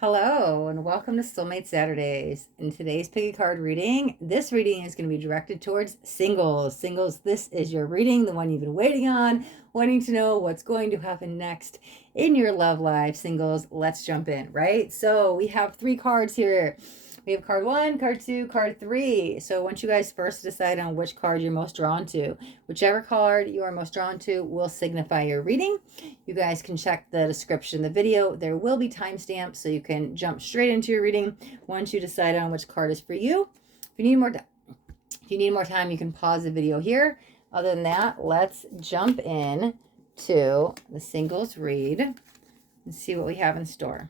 Hello and welcome to Soulmate Saturdays. In today's Pick a Card reading, this reading is going to be directed towards singles. Singles, this is your reading, the one you've been waiting on, wanting to know what's going to happen next in your love life. Singles, let's jump in, right? So we have 3 cards here. We have card 1, card 2, card 3. So I want you guys first to decide on which card you're most drawn to. Whichever card you are most drawn to will signify your reading. You guys can check the description of the video. There will be timestamps so you can jump straight into your reading once you decide on which card is for you. If you need more time, you can pause the video here. Other than that, let's jump in to the singles read and see what we have in store.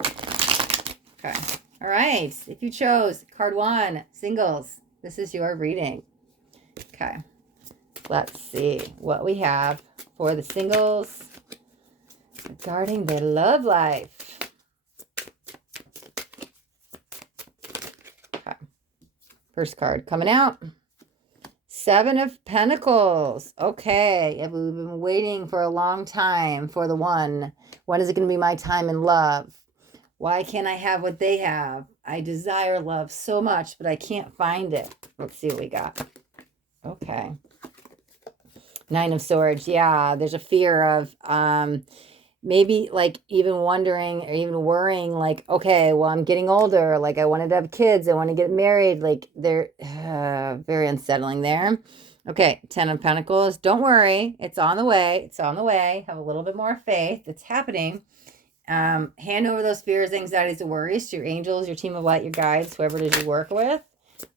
Okay. All right. If you chose card 1, singles, this is your reading. Okay. Let's see what we have for the singles regarding their love life. Okay. First card coming out. 7 of Pentacles. Okay. We've been waiting for a long time for the one. When is it going to be my time in love? Why can't I have what they have? I desire love so much, but I can't find it. Let's see what we got. Okay. 9 of Swords. Yeah, there's a fear of maybe like even wondering or even worrying like, okay, well, I'm getting older. Like I wanted to have kids. I want to get married. Like they're very unsettling there. Okay, 10 of Pentacles. Don't worry. It's on the way. It's on the way. Have a little bit more faith. It's happening. Hand over those fears, anxieties, and worries to your angels, your team of light, your guides, whoever it is you work with.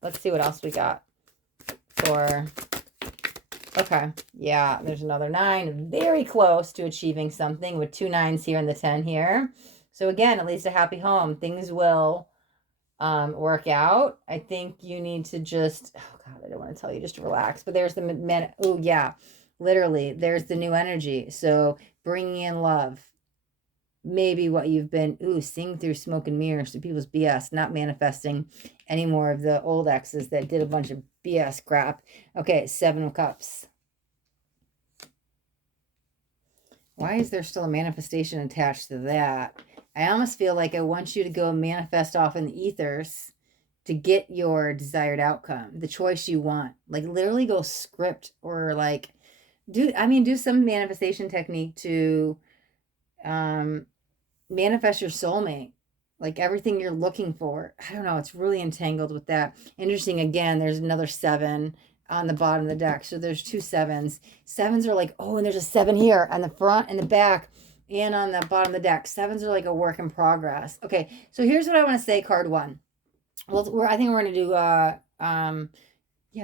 Let's see what else we got for... Okay, yeah, there's another 9. Very close to achieving something with 2 9s here and the 10 here. So again, it leads to happy home. Things will work out. I think you need to just... Oh, God, I don't want to tell you just to relax. But there's the... Oh, yeah, literally, there's the new energy. So bringing in love. Maybe what you've been seeing through smoke and mirrors to people's BS, not manifesting any more of the old exes that did a bunch of BS crap. Okay, 7 of Cups. Why is there still a manifestation attached to that? I almost feel like I want you to go manifest off in the ethers to get your desired outcome, the choice you want. Like literally go script or like do some manifestation technique to manifest your soulmate, like everything you're looking for. I don't know. It's really entangled with that. Interesting. Again, there's another 7 on the bottom of the deck. So there's 2 7s. 7s are like, oh, and there's a 7 here on the front and the back and on the bottom of the deck. 7s are like a work in progress. Okay. So here's what I want to say. Card 1. Well, I think we're going to do, yeah,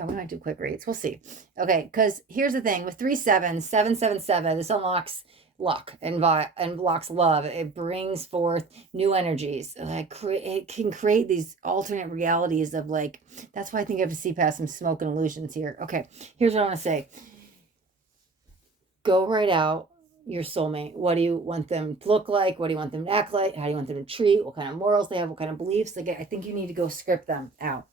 we might do quick reads. We'll see. Okay. Cause here's the thing with 3 7s, 777, this unlocks luck and blocks love. It brings forth new energies. It can create these alternate realities of like, that's why I think I have to see past some smoke and illusions here. Okay, here's what I want to say. Go right out your soulmate. What do you want them to look like? What do you want them to act like? How do you want them to treat? What kind of morals they have? What kind of beliefs? Like, I think you need to go script them out.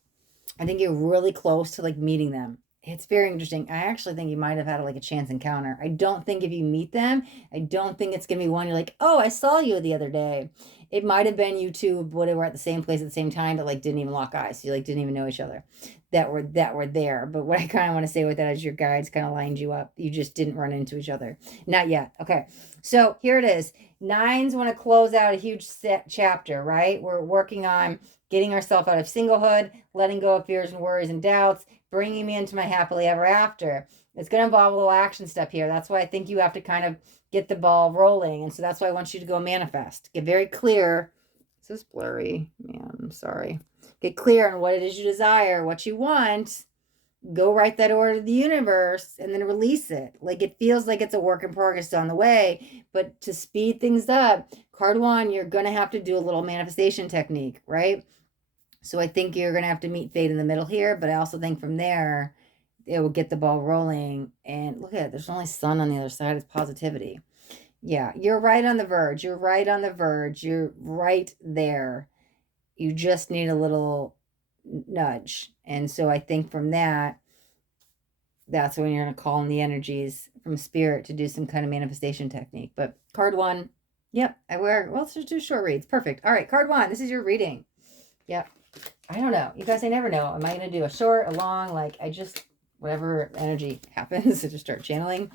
I think you're really close to like meeting them. It's very interesting. I actually think you might have had like a chance encounter. I don't think if you meet them, I don't think it's going to be one you're like, oh, I saw you the other day. It might have been you two, whatever, at the same place at the same time, but like didn't even lock eyes. So you like didn't even know each other that were there. But what I kind of want to say with that is your guides kind of lined you up. You just didn't run into each other. Not yet. Okay. So here it is. 9s want to close out a huge chapter, right? We're working on getting ourselves out of singlehood, letting go of fears and worries and doubts, bringing me into my happily ever after. It's going to involve a little action step here. That's why I think you have to kind of get the ball rolling. And so that's why I want you to go manifest. Get very clear. This is blurry. Man, I'm sorry. Get clear on what it is you desire, what you want. Go write that order to the universe and then release it. Like it feels like it's a work in progress on the way. But to speed things up, card 1, you're going to have to do a little manifestation technique, right? So I think you're going to have to meet fate in the middle here, but I also think from there, it will get the ball rolling. And look at it. There's only sun on the other side. It's positivity. Yeah, you're right on the verge. You're right on the verge. You're right there. You just need a little nudge. And so I think from that, that's when you're going to call in the energies from spirit to do some kind of manifestation technique. But card 1, Yep, I wear, well, let's just do short reads. Perfect. All right, card one. This is your reading. Yep. I don't know. You guys, I never know. Am I going to do a short, a long? Like, I just, whatever energy happens, I just start channeling.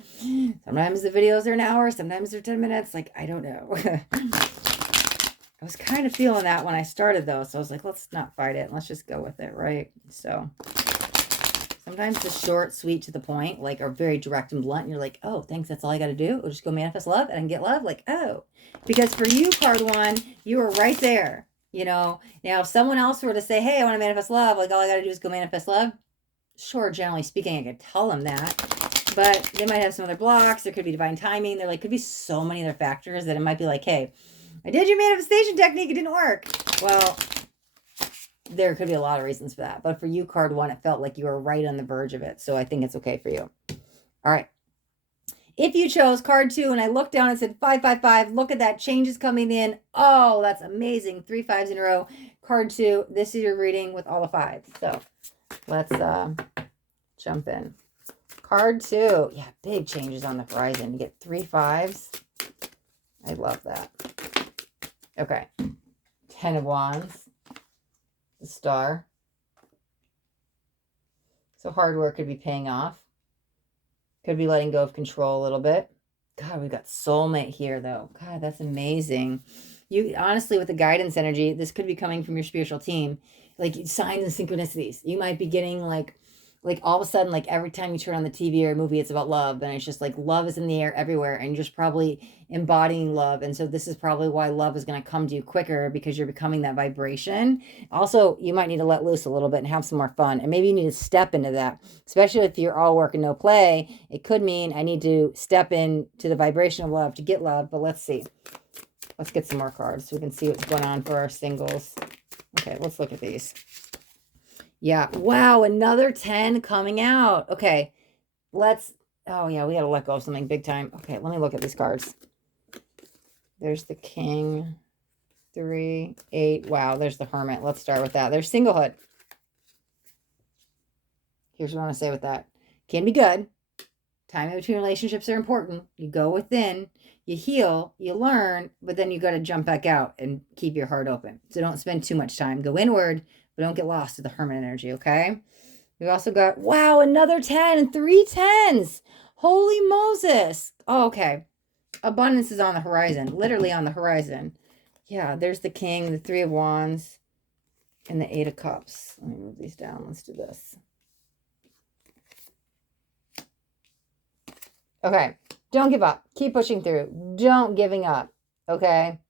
Sometimes the videos are an hour, sometimes they're 10 minutes. Like, I don't know. I was kind of feeling that when I started, though. So I was like, let's not fight it. Let's just go with it, right? So sometimes the short, sweet, to the point, like, are very direct and blunt. And you're like, oh, thanks. That's all I got to do. I'll just go manifest love and I can get love. Like, oh. Because for you, card one, you were right there. You know, now if someone else were to say, hey, I want to manifest love, like all I got to do is go manifest love. Sure, generally speaking, I could tell them that. But they might have some other blocks. There could be divine timing. There like could be so many other factors that it might be like, hey, I did your manifestation technique. It didn't work. Well, there could be a lot of reasons for that. But for you, card one, it felt like you were right on the verge of it. So I think it's okay for you. All right. If you chose card two and I looked down and said 555, look at that. Changes coming in. Oh, that's amazing. 3 5s in a row. Card two. This is your reading with all the fives. So let's jump in. Card two. Yeah, big changes on the horizon. You get 3 5s. I love that. Okay. 10 of Wands. The Star. So hard work could be paying off. Could be letting go of control a little bit. God, we've got soulmate here, though. God, that's amazing. You honestly, with the guidance energy, this could be coming from your spiritual team. Like signs and synchronicities. You might be getting like all of a sudden, like every time you turn on the TV or a movie, it's about love. And it's just like love is in the air everywhere. And you're just probably embodying love. And so this is probably why love is going to come to you quicker because you're becoming that vibration. Also, you might need to let loose a little bit and have some more fun. And maybe you need to step into that, especially if you're all work and no play. It could mean I need to step into the vibration of love to get love. But let's see. Let's get some more cards so we can see what's going on for our singles. Okay, let's look at these. Yeah. Wow, another 10 coming out. Okay, let's... Oh, yeah, we got to let go of something big time. Okay, let me look at these cards. There's the King. 3, 8. Wow, there's the Hermit. Let's start with that. There's singlehood. Here's what I want to say with that. Can be good. Time between relationships are important. You go within, you heal, you learn, but then you got to jump back out and keep your heart open. So don't spend too much time. Go inward, but don't get lost to the Hermit energy, okay? We've also got, wow, another 10 and 3 10s. Holy Moses. Oh, okay. Abundance is on the horizon, literally on the horizon. Yeah, there's the King, the 3 of Wands, and the 8 of Cups. Let me move these down. Let's do this. Okay, don't give up. Keep pushing through. Don't giving up, okay?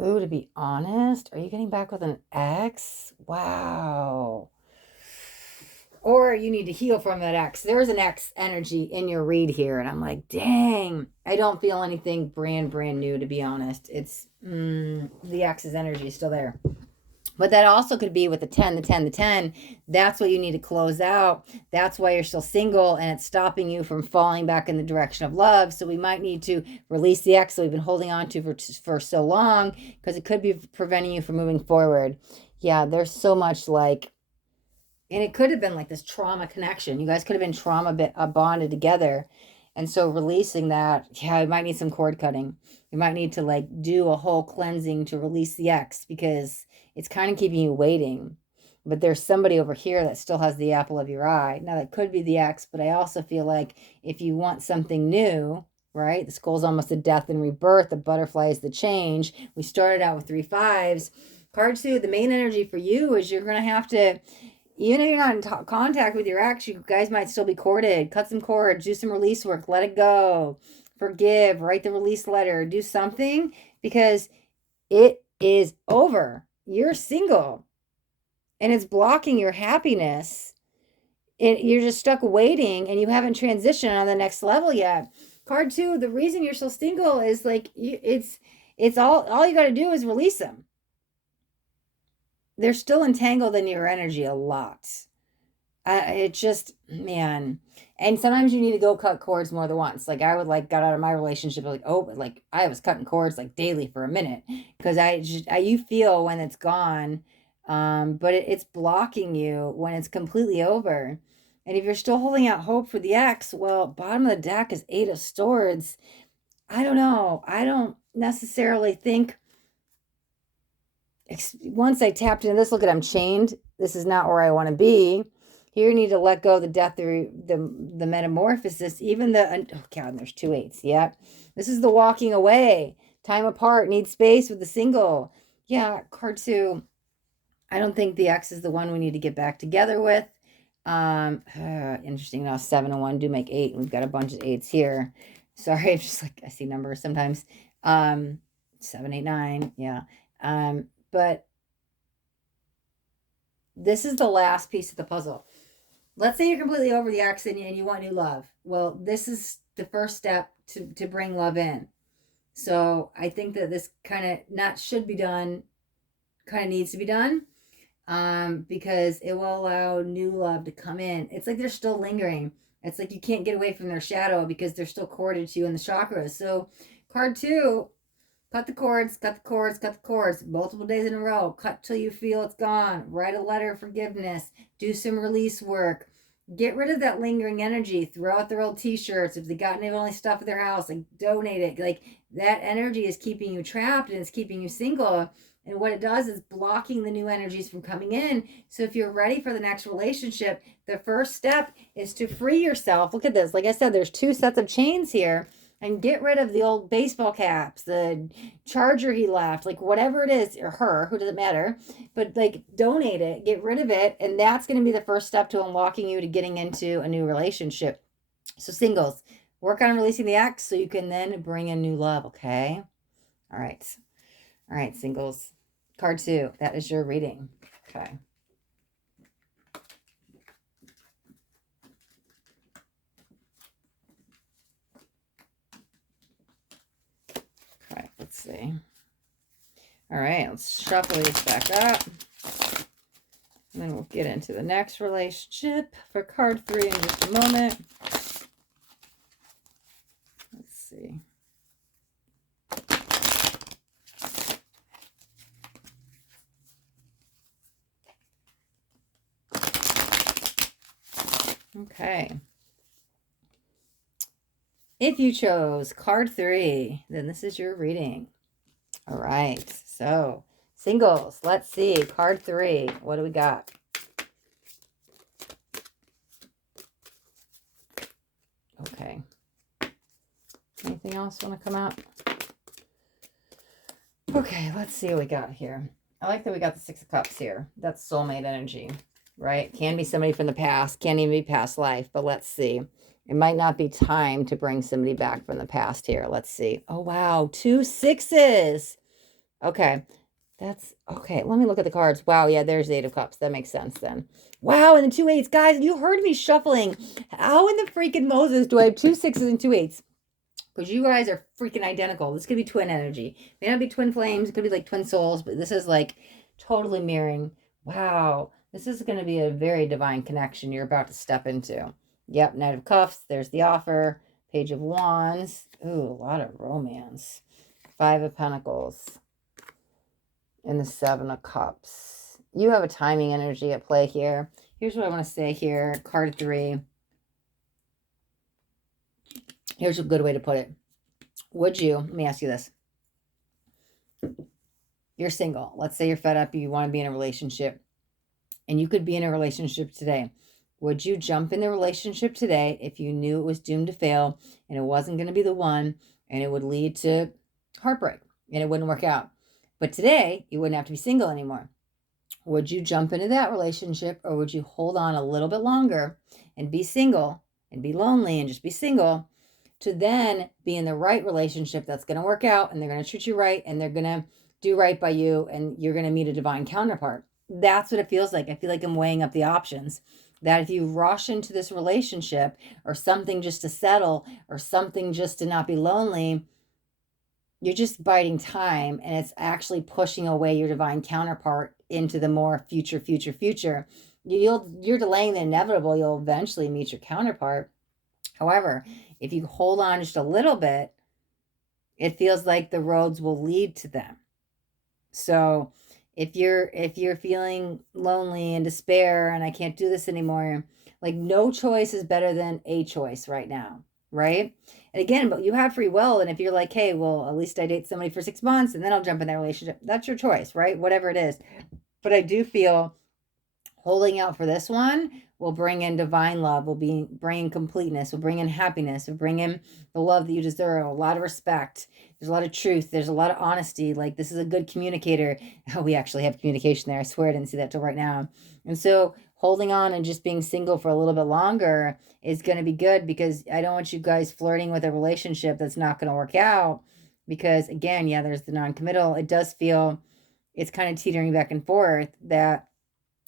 Ooh, to be honest, are you getting back with an ex? Wow. Or you need to heal from that ex. There's an ex energy in your read here, and I'm like, dang, I don't feel anything brand new, to be honest. It's the ex's energy is still there. But that also could be with the 10, the 10, the 10. That's what you need to close out. That's why you're still single and it's stopping you from falling back in the direction of love. So we might need to release the ex that we've been holding on to for so long because it could be preventing you from moving forward. Yeah, there's so much like, and it could have been like this trauma connection. You guys could have been trauma bonded together. And so releasing that, yeah, you might need some cord cutting. You might need to like do a whole cleansing to release the ex because it's kind of keeping you waiting. But there's somebody over here that still has the apple of your eye. Now, that could be the ex, but I also feel like if you want something new, right? The skull's almost a death and rebirth. The butterfly is the change. We started out with 3 5s. Card 2, the main energy for you is you're going to have to, even if you're not in contact with your ex, you guys might still be courted. Cut some cords, do some release work, let it go, forgive, write the release letter, do something because it is over. You're single and it's blocking your happiness. You're just stuck waiting and you haven't transitioned on the next level yet. Card 2, the reason you're still single is like, it's all you got to do is release them. They're still entangled in your energy a lot. It just, man. And sometimes you need to go cut cords more than once. Like I would like got out of my relationship like, oh, but like I was cutting cords like daily for a minute because you feel when it's gone, but it's blocking you when it's completely over. And if you're still holding out hope for the ex, well, bottom of the deck is 8 of Swords. I don't know. I don't necessarily think once I tapped into this, look at I'm chained. This is not where I want to be. Here you need to let go of the death, the metamorphosis, even the oh god, there's 2 8s. Yeah. This is the walking away. Time apart, need space with the single. Yeah, card 2. I don't think the X is the one we need to get back together with. Interesting. Now 7 and 1 do make 8, and we've got a bunch of 8s here. Sorry, I'm just like I see numbers sometimes. 7, 8, 9. Yeah. But this is the last piece of the puzzle. Let's say you're completely over the X and you want new love. Well, this is the first step to bring love in. So I think that this kind of not should be done, kind of needs to be done, because it will allow new love to come in. It's like they're still lingering. It's like you can't get away from their shadow because they're still corded to you in the chakras. So card 2, cut the cords, cut the cords, cut the cords, multiple days in a row. Cut till you feel it's gone. Write a letter of forgiveness. Do some release work. Get rid of that lingering energy. Throw out their old t-shirts. If they got any only stuff at their house, like donate it. Like that energy is keeping you trapped and it's keeping you single. And what it does is blocking the new energies from coming in. So if you're ready for the next relationship, the first step is to free yourself. Look at this. Like I said, there's 2 sets of chains here. And get rid of the old baseball caps, the charger he left, like whatever it is, or her, who doesn't matter, but like donate it, get rid of it. And that's going to be the first step to unlocking you to getting into a new relationship. So singles, work on releasing the X so you can then bring in new love. Okay. All right. All right, singles. Card 2, that is your reading. Okay. Okay, let's see. All right, let's shuffle these back up. And then we'll get into the next relationship for card 3 in just a moment. Let's see. Okay. If you chose card 3, then this is your reading. All right. So, singles, let's see. Card 3. What do we got? Okay. Anything else want to come out? Okay, let's see what we got here. I like that we got the 6 of Cups here. That's soulmate energy, right? Can be somebody from the past. Can't even be past life, but let's see. It might not be time to bring somebody back from the past here. Let's see. Oh, wow. 2 6s. Okay. That's okay. Let me look at the cards. Wow. Yeah, there's the 8 of Cups. That makes sense then. Wow. And the 2 8s. Guys, you heard me shuffling. How in the freaking Moses do I have 2 6s and 2 8s? Because you guys are freaking identical. This could be twin energy. It may not be twin flames. It could be like twin souls, but this is like totally mirroring. Wow. This is going to be a very divine connection you're about to step into. Yep. Knight of Cups. There's the offer. Page of Wands. Ooh, a lot of romance. 5 of Pentacles. And the 7 of Cups. You have a timing energy at play here. Here's what I want to say here. Card 3. Here's a good way to put it. Would you, let me ask you this. You're single. Let's say you're fed up. You want to be in a relationship. And you could be in a relationship today. Would you jump in the relationship today if you knew it was doomed to fail and it wasn't going to be the one and it would lead to heartbreak and it wouldn't work out? But today, you wouldn't have to be single anymore. Would you jump into that relationship or would you hold on a little bit longer and be single and be lonely and just be single to then be in the right relationship that's going to work out and they're going to treat you right and they're going to do right by you and you're going to meet a divine counterpart? That's what it feels like. I feel like I'm weighing up the options. That if you rush into this relationship or something just to settle or something just to not be lonely, you're just biding time and it's actually pushing away your divine counterpart into the more future. You're delaying the inevitable. You'll eventually meet your counterpart. However, if you hold on just a little bit, it feels like the roads will lead to them. So if you're feeling lonely and despair and I can't do this anymore, like no choice is better than a choice right now, right? And again, but you have free will. And if you're like, hey, well, at least I date somebody for 6 months and then I'll jump in that relationship, that's your choice, right? Whatever it is. But I do feel holding out for this one will bring in divine love, will bring in completeness, will bring in happiness, will bring in the love that you deserve, a lot of respect. There's a lot of truth. There's a lot of honesty. Like, this is a good communicator. Oh, we actually have communication there. I swear I didn't see that till right now. And so holding on and just being single for a little bit longer is going to be good, because I don't want you guys flirting with a relationship that's not going to work out. Because again, yeah, there's the non-committal. It does feel it's kind of teetering back and forth that,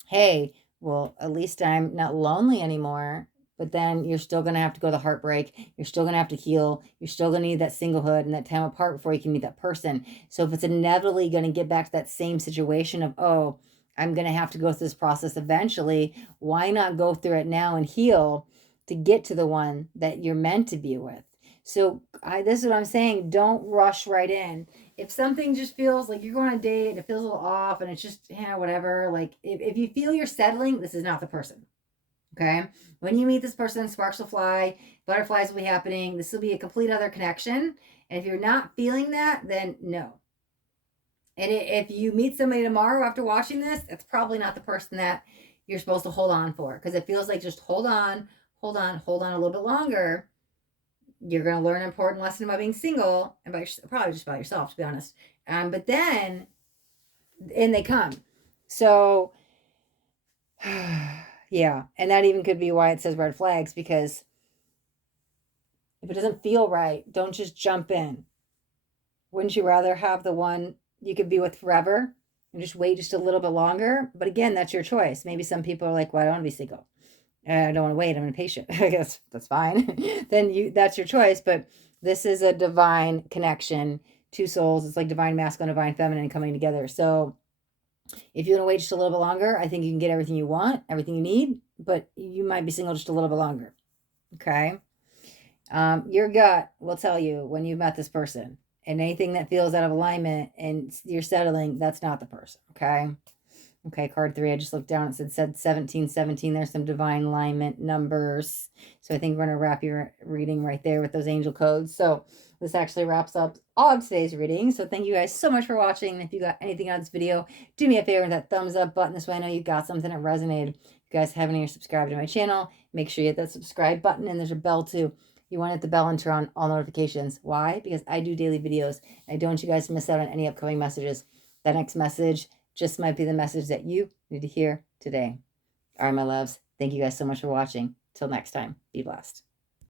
hey, well, at least I'm not lonely anymore. But then you're still going to have to go the heartbreak. You're still going to have to heal. You're still going to need that singlehood and that time apart before you can meet that person. So if it's inevitably going to get back to that same situation of, oh, I'm going to have to go through this process eventually, why not go through it now and heal to get to the one that you're meant to be with? So this is what I'm saying. Don't rush right in. If something just feels like you're going on a date and it feels a little off and it's just, whatever, like if you feel you're settling, this is not the person. Okay. When you meet this person, sparks will fly, butterflies will be happening. This will be a complete other connection. And if you're not feeling that, then no. And if you meet somebody tomorrow after watching this, it's probably not the person that you're supposed to hold on for, because it feels like just hold on a little bit longer. You're going to learn an important lesson about being single and probably just about yourself, to be honest. But then, and they come. So, yeah. And that even could be why it says red flags, because if it doesn't feel right, don't just jump in. Wouldn't you rather have the one you could be with forever and just wait just a little bit longer? But again, that's your choice. Maybe some people are like, well, I don't want to be single. I don't want to wait. I'm impatient. I guess that's fine. Then that's your choice. But this is a divine connection, two souls. It's like divine masculine, divine feminine coming together. So if you want to wait just a little bit longer, I think you can get everything you want, everything you need, but you might be single just a little bit longer. Okay. Your gut will tell you when you've met this person, and anything that feels out of alignment and you're settling, that's not the person. Okay. Okay, card 3, I just looked down. It said 1717. There's some divine alignment numbers. So I think we're going to wrap your reading right there with those angel codes. So this actually wraps up all of today's reading. So thank you guys so much for watching. And if you got anything out of this video, do me a favor, that thumbs up button. This way I know you got something that resonated. If you guys haven't yet subscribed to my channel, make sure you hit that subscribe button. And there's a bell too. You want to hit the bell and turn on all notifications. Why? Because I do daily videos. I don't want you guys to miss out on any upcoming messages. That next message just might be the message that you need to hear today. All right, my loves. Thank you guys so much for watching. Till next time, be blessed.